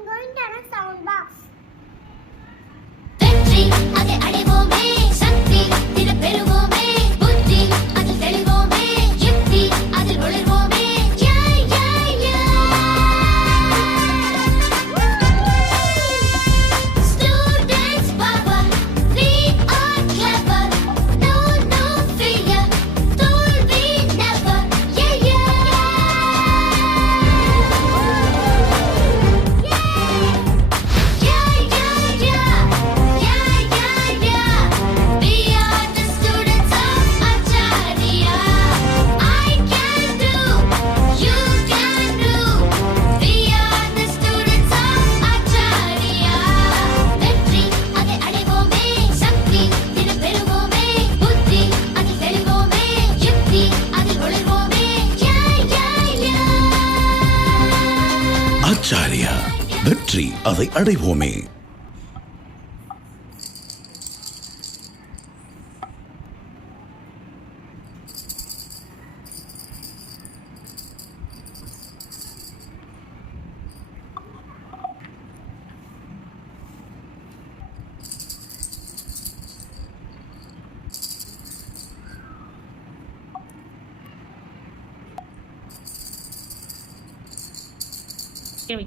I'm going to run sound box. வெற்றி அதை அடைவோமே சக்தி தின பெறுவோமே புத்தி அதில் தெளிவோமே யுக்தி அதில் ஒளிர்வோமே Students power we are clever no fear தோல்வி never We are the students of Acharya. I can do, you can do. We are the students of Acharya. வெற்றி அதை அடைவோமே சக்தி தினம் பெறுவோமே புத்தி அதில் தெளிவோமே யுக்தி அதில் ஒளிர்வோமே ஆச்சாரியா வெற்றி அதை அடைவோமே. Here we